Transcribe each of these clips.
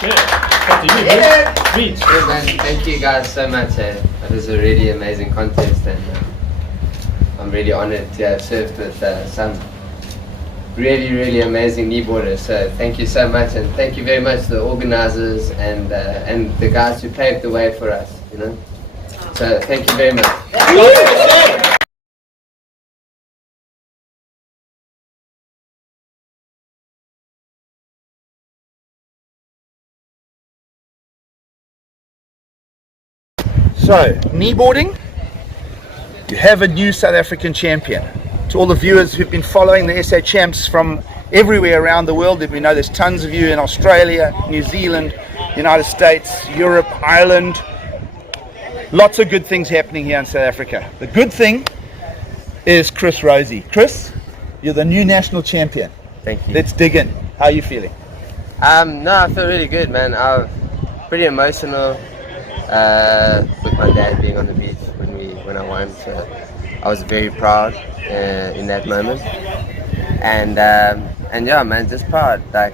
Thank you guys so much. It was a really amazing contest, and I'm really honored to have served with some really amazing kneeboarders. So thank you so much, and thank you very much to the organizers and the guys who paved the way for us. So thank you very much. So, kneeboarding, you have a new South African champion. To all the viewers who've been following the SA Champs from everywhere around the world, we know there's tons of you in Australia, New Zealand, United States, Europe, Ireland. Lots of good things happening here in South Africa. The good thing is Rosie. Chris, you're the new national champion. Thank you. Let's dig in. How are you feeling? No, I feel really good, man. I'm pretty emotional. With my dad being on the beach when I won, so I was very proud in that moment, and yeah, man, just proud to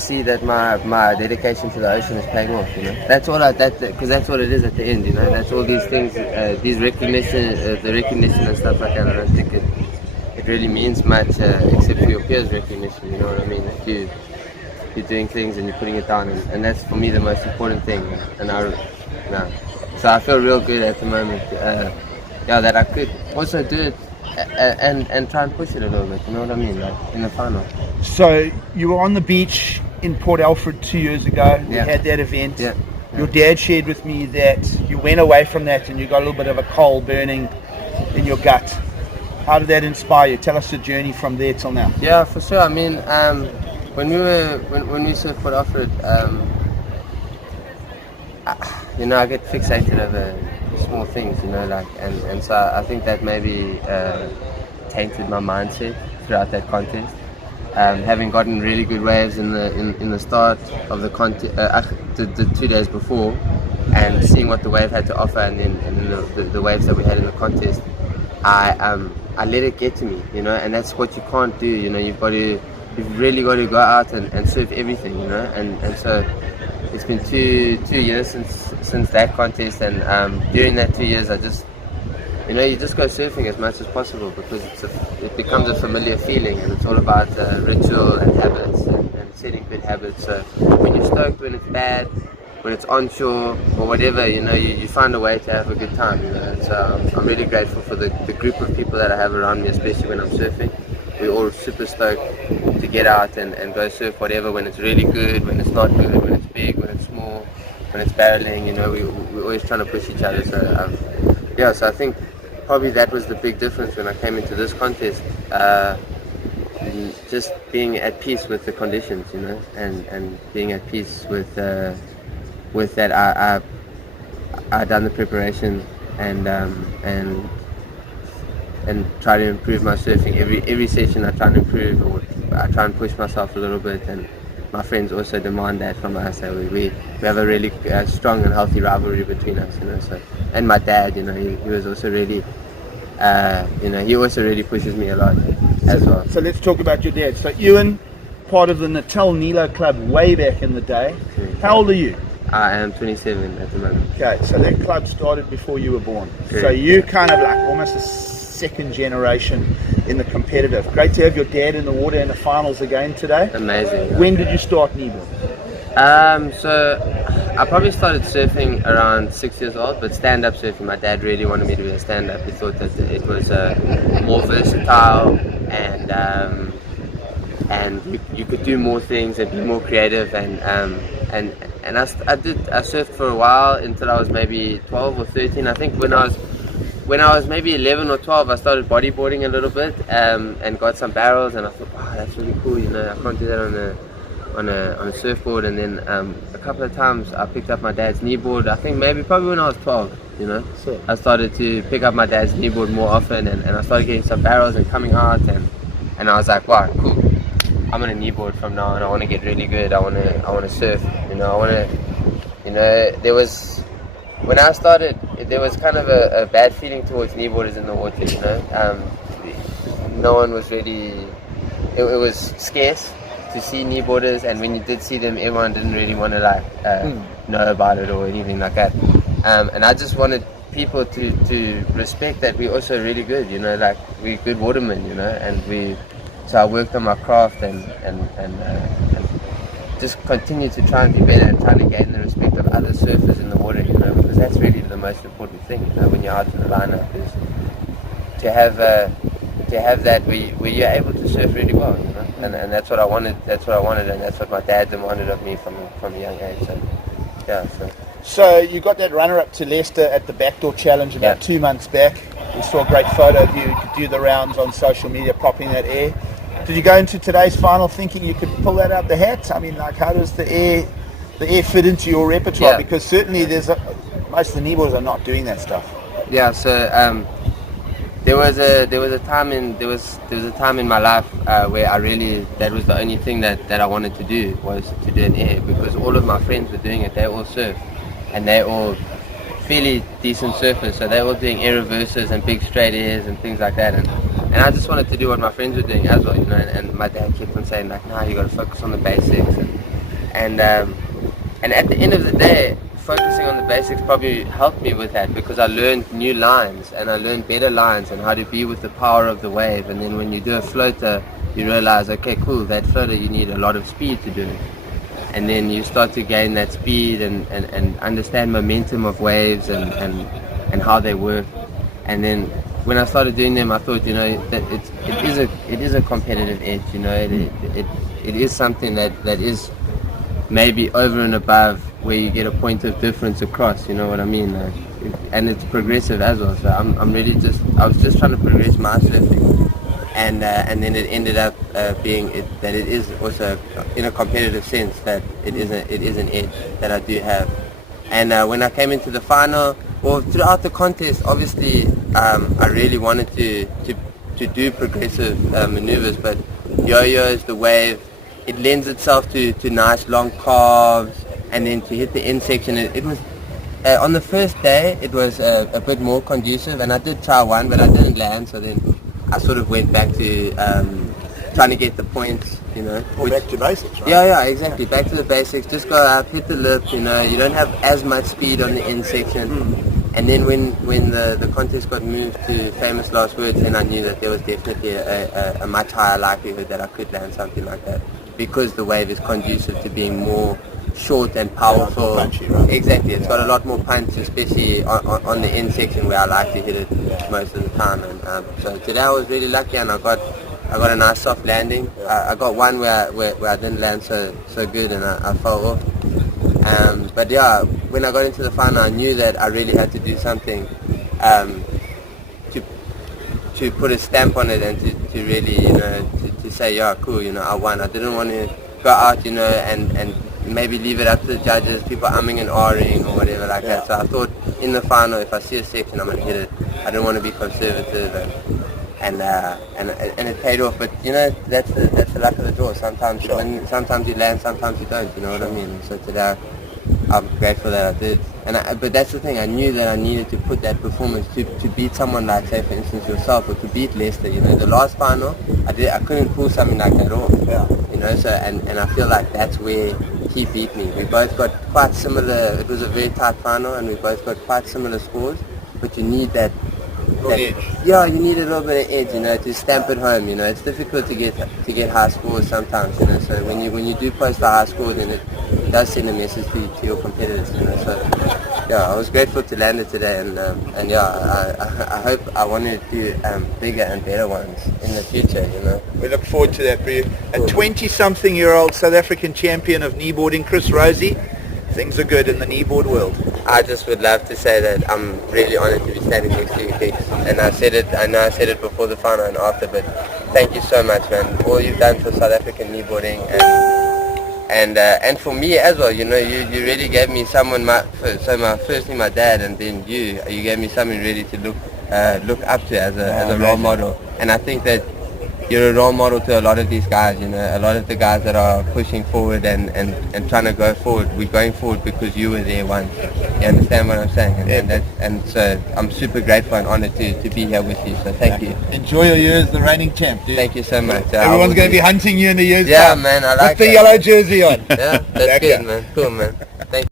see that my dedication to the ocean is paying off. That's all because that's what it is at the end. That's all these things, these recognition, the recognition and stuff like that. I don't think it really means much except for your peers' recognition. You know what I mean? Like you're doing things and you're putting it down, and that's for me the most important thing. So I feel real good at the moment. That I could also do it and try and push it a little bit. You know what I mean? Like in the final. So you were on the beach in Port Alfred 2 years ago. We had that event. Yeah. Your dad shared with me that you went away from that and you got a little bit of a coal burning in your gut. How did that inspire you? Tell us the journey from there till now. Yeah, for sure. I mean, when we surfed Port Alfred, I get fixated over small things, and so I think that maybe tainted my mindset throughout that contest. Having gotten really good waves in the start of the contest, the 2 days before, and seeing what the wave had to offer, and then the waves that we had in the contest, I let it get to me, and that's what you can't do. You've really got to go out and surf everything, and so it's been two years since that contest, and during that 2 years I just, you just go surfing as much as possible because it becomes a familiar feeling, and it's all about ritual and habits and setting good habits. So when you're stoked, when it's bad, when it's onshore or whatever, you find a way to have a good time, So I'm really grateful for the group of people that I have around me, especially when I'm surfing. We're all super stoked to get out and go surf whatever, when it's really good, when it's not good, when it's big, when it's small, when it's barreling, we're always trying to push each other. So so I think probably that was the big difference when I came into this contest, just being at peace with the conditions, and being at peace with that I done the preparation and try to improve my surfing. Every session I try and improve, or I try and push myself a little bit, and my friends also demand that from us. So we have a really strong and healthy rivalry between us, So, and my dad, he was also really, he also really pushes me a lot as well. So let's talk about your dad. So Ewan, part of the Natal Nilo Club way back in the day. How old are you? I am 27 at the moment. Okay, so that club started before you were born. Correct. So you kind of like almost a second generation in the competitive. Great to have your dad in the water in the finals again today. Amazing. When did you start kneeboard? So I probably started surfing around 6 years old, but stand-up surfing, my dad really wanted me to be a stand-up. He thought that it was more versatile, and you could do more things and be more creative, and I surfed for a while until I was maybe 12 or 13. I think when I was maybe 11 or 12, I started bodyboarding a little bit, and got some barrels, and I thought, wow, that's really cool, I can't do that on a surfboard. And then a couple of times I picked up my dad's kneeboard. I think probably when I was 12, Sure. I started to pick up my dad's kneeboard more often, and I started getting some barrels and coming out, and I was like, wow, cool, I'm on a kneeboard from now on. I want to get really good. I want to surf, there was, when I started, there was kind of a bad feeling towards kneeboarders in the water, no one was really, it was scarce to see kneeboarders, and when you did see them, everyone didn't really want to know about it or anything like that. And I just wanted people to respect that we're also really good, like we're good watermen, and so I worked on my craft and just continue to try and be better and try to gain the respect of other surfers in the water, because that's really the most important thing, when you're out in the lineup, is to have that where you're able to surf really well, and that's what I wanted, and that's what my dad demanded of me from a young age. So you got that runner-up to Leicester at the Backdoor Challenge about 2 months back. We saw a great photo of you. You could do the rounds on social media, popping that air. Did you go into today's final thinking you could pull that out the hat? I mean, like, how does the air fit into your repertoire? Yeah. Because certainly most of the kneeboarders are not doing that stuff. Yeah. So there was a time in my life where that was the only thing that I wanted to do, was to do an air, because all of my friends were doing it. They all surf, and they're all fairly decent surfers, so they're all doing air reverses and big straight airs and things like that, and I just wanted to do what my friends were doing as well, and my dad kept on saying, like, no, you got to focus on the basics, and at the end of the day, focusing on the basics probably helped me with that, because I learned new lines, and I learned better lines, and how to be with the power of the wave. And then when you do a floater, you realize, okay, cool, that floater, you need a lot of speed to do it. And then you start to gain that speed and understand momentum of waves and how they work. And then when I started doing them, I thought, that it is a competitive edge. It is something that is maybe over and above where you get a point of difference across. You know what I mean? And it's progressive as well. So I was just trying to progress my surfing. And then it ended up being that it is also, in a competitive sense, that it is an edge that I do have. And when I came into the final, well, throughout the contest, obviously, I really wanted to do progressive maneuvers, but yo-yos, the wave, it lends itself to nice long calves, and then to hit the end section. It was on the first day, it was a bit more conducive, and I did try one, but I didn't land. So then I sort of went back to trying to get the points, Back to basics, right? Yeah, exactly. Back to the basics. Just go up, hit the lip, you don't have as much speed on the end section. And then when the contest got moved to famous last words, then I knew that there was definitely a much higher likelihood that I could land something like that, because the wave is conducive to being more short and powerful. Punchy, right? Exactly. It's got a lot more punch, especially on the end section where I like to hit it most of the time. And so today I was really lucky, and I got a nice soft landing. I got one where I didn't land so good, and I fell off. But yeah, when I got into the final, I knew that I really had to do something to put a stamp on it, and to really, to say, yeah, cool, I won. I didn't want to go out, and maybe leave it up to the judges, people umming and ahhing or whatever like that. So I thought, in the final, if I see a section, I'm going to hit it. I don't want to be conservative, and it paid off. But that's the luck of the draw. Sometimes you land, sometimes you don't. You know what I mean? So today, I'm grateful that I did. But that's the thing. I knew that I needed to put that performance to beat someone like, say, for instance, yourself, or to beat Leicester. The last final, I couldn't pull something like that off. Yeah. So and I feel like that's where he beat me. We both got quite similar. It was a very tight final, and we both got quite similar scores. But you need that edge. Yeah, you need a little bit of edge, to stamp it home. It's difficult to get high scores sometimes. So when you do post a high score, then it does send a message to your competitors. So yeah, I was grateful to land it today, and yeah, I hope I want to do bigger and better ones in the future. We look forward to that, Bru. A 20-something-year-old South African champion of kneeboarding, Chris Rosie. Things are good in the kneeboard world. I just would love to say that I'm really honoured to be standing next to you, Hicks. And I know I said it before the final and after, but thank you so much, man. All you've done for South African kneeboarding, and for me as well. You really gave me someone. Firstly my dad, and then you gave me someone really to look up to as a role model. And I think that you're a role model to a lot of these guys, you know, a lot of the guys that are pushing forward and trying to go forward. We're going forward because you were there once. You understand what I'm saying? And so I'm super grateful and honored to be here with you. So thank you. Enjoy your year as the reigning champ, dude. Thank you so much. Everyone's going to be hunting you in the years Yeah, time. man, I like With the that. yellow jersey on. Yeah, that's good, man. Cool, man. Thank you.